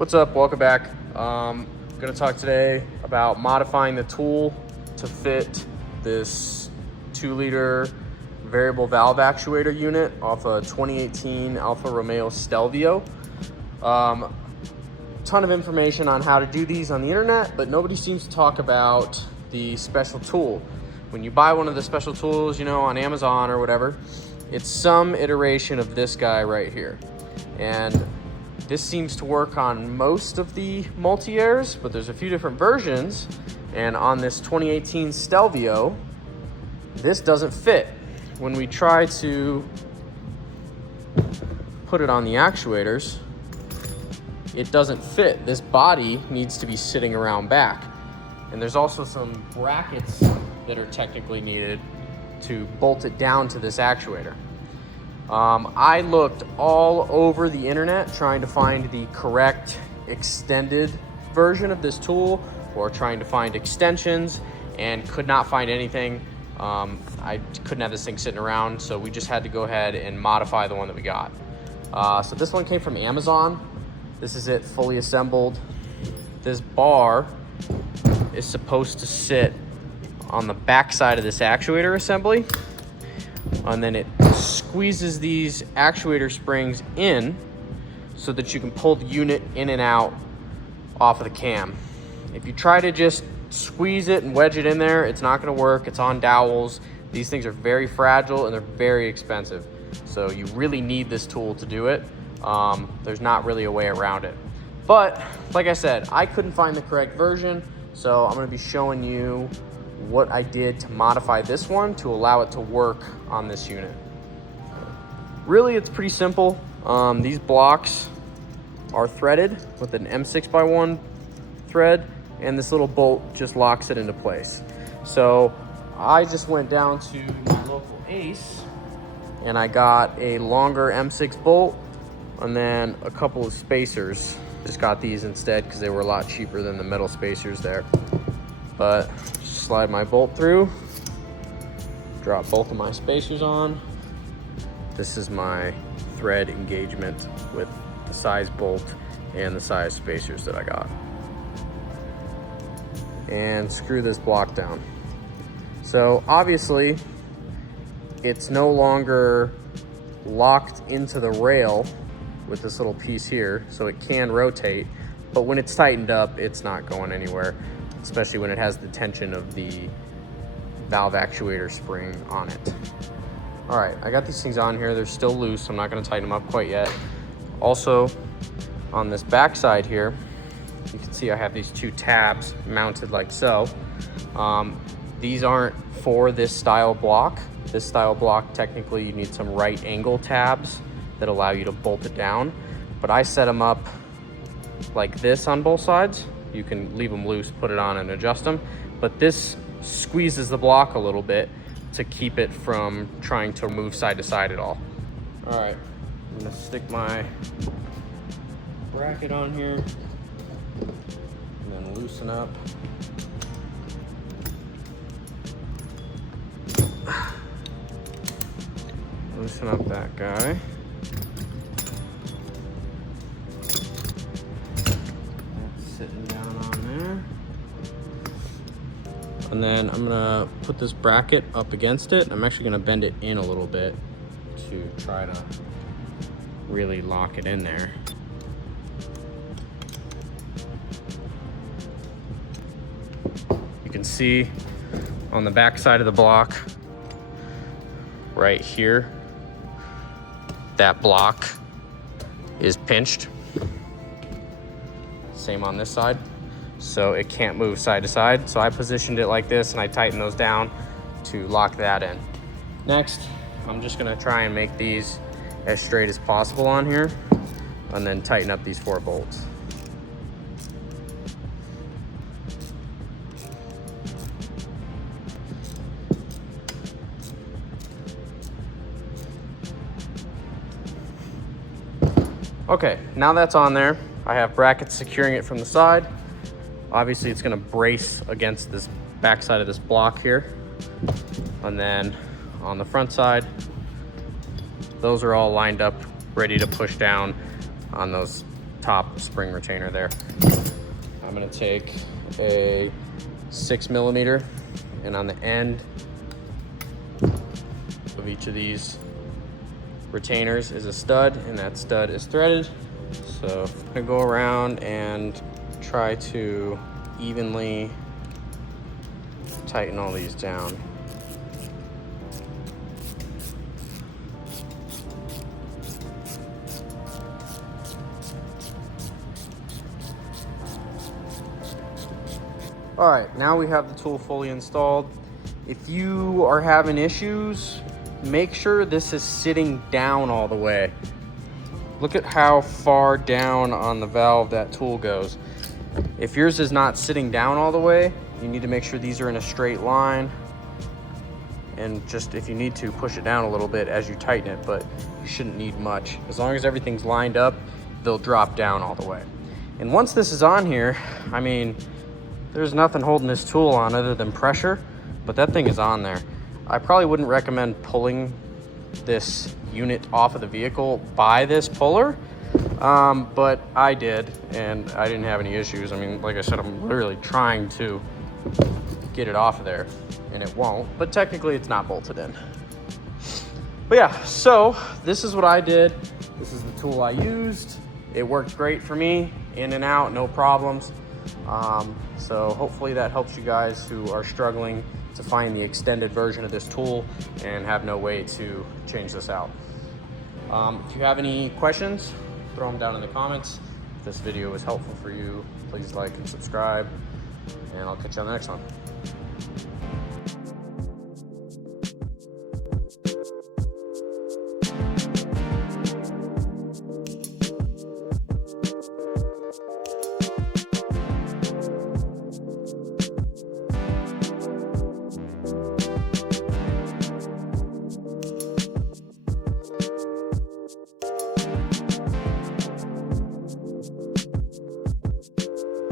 What's up? Welcome back. I'm going to talk today about modifying the tool to fit this 2-liter variable valve actuator unit off a 2018 Alfa Romeo Stelvio. Ton of information on how to do these on the internet, but nobody seems to talk about the special tool. When you buy one of the special tools, you know, on Amazon or whatever, it's some iteration of this guy right here. And this seems to work on most of the Multiairs, but there's a few different versions. And on this 2018 Stelvio, this doesn't fit. When we try to put it on the actuators, it doesn't fit. This body needs to be sitting around back. And there's also some brackets that are technically needed to bolt it down to this actuator. I looked all over the internet trying to find the correct extended version of this tool or trying to find extensions and could not find anything. I couldn't have this thing sitting around, so we just had to go ahead and modify the one that we got. So this one came from Amazon. This is it fully assembled. This bar is supposed to sit on the back side of this actuator assembly, and then it squeezes these actuator springs in so that you can pull the unit in and out off of the cam. If you try to just squeeze it and wedge it in there, it's not going to work. It's on dowels. These things are very fragile and they're very expensive, so you really need this tool to do it. There's not really a way around it, but like I said, I couldn't find the correct version, so I'm going to be showing you what I did to modify this one to allow it to work on this unit. Really, it's pretty simple. These blocks are threaded with an M6x1 thread, and this little bolt just locks it into place. So I just went down to my local Ace and I got a longer M6 bolt and then a couple of spacers. Just got these instead because they were a lot cheaper than the metal spacers there. But slide my bolt through, drop both of my spacers on. This is my thread engagement with the size bolt and the size spacers that I got. And screw this block down. So obviously it's no longer locked into the rail with this little piece here, so it can rotate, but when it's tightened up, it's not going anywhere, especially when it has the tension of the valve actuator spring on it. All right, I got these things on here. They're still loose. I'm not gonna tighten them up quite yet. Also, on this back side here, you can see I have these 2 tabs mounted like so. These aren't for this style block. This style block, technically you need some right angle tabs that allow you to bolt it down, but I set them up like this on both sides. You can leave them loose, put it on and adjust them, but this squeezes the block a little bit to keep it from trying to move side to side at all. All right, I'm gonna stick my bracket on here and then loosen up. Loosen up that guy. Sitting down on there. And then I'm gonna put this bracket up against it. I'm actually gonna bend it in a little bit to try to really lock it in there. You can see on the back side of the block right here, that block is pinched. Same on this side, so it can't move side to side. So I positioned it like this and I tightened those down to lock that in. Next, I'm just gonna try and make these as straight as possible on here and then tighten up these 4 bolts. Okay, now that's on there, I have brackets securing it from the side. Obviously it's gonna brace against this back side of this block here. And then on the front side, those are all lined up, ready to push down on those top spring retainer there. I'm gonna take a 6mm, and on the end of each of these retainers is a stud, and that stud is threaded. So I'm gonna go around and try to evenly tighten all these down. All right, now we have the tool fully installed. If you are having issues, make sure this is sitting down all the way. Look at how far down on the valve that tool goes. If yours is not sitting down all the way, you need to make sure these are in a straight line, and just, if you need to, push it down a little bit as you tighten it, but you shouldn't need much. As long as everything's lined up, they'll drop down all the way. And once this is on here, I mean, there's nothing holding this tool on other than pressure, but that thing is on there. I probably wouldn't recommend pulling this unit off of the vehicle by this puller, but I did, and I didn't have any issues. I mean, like I said, I'm literally trying to get it off of there, and it won't, but technically it's not bolted in. But yeah, so this is what I did. This is the tool I used. It worked great for me, in and out, no problems. So hopefully that helps you guys who are struggling to find the extended version of this tool and have no way to change this out. If you have any questions, throw them down in the comments. If this video was helpful for you, please like and subscribe, and I'll catch you on the next one.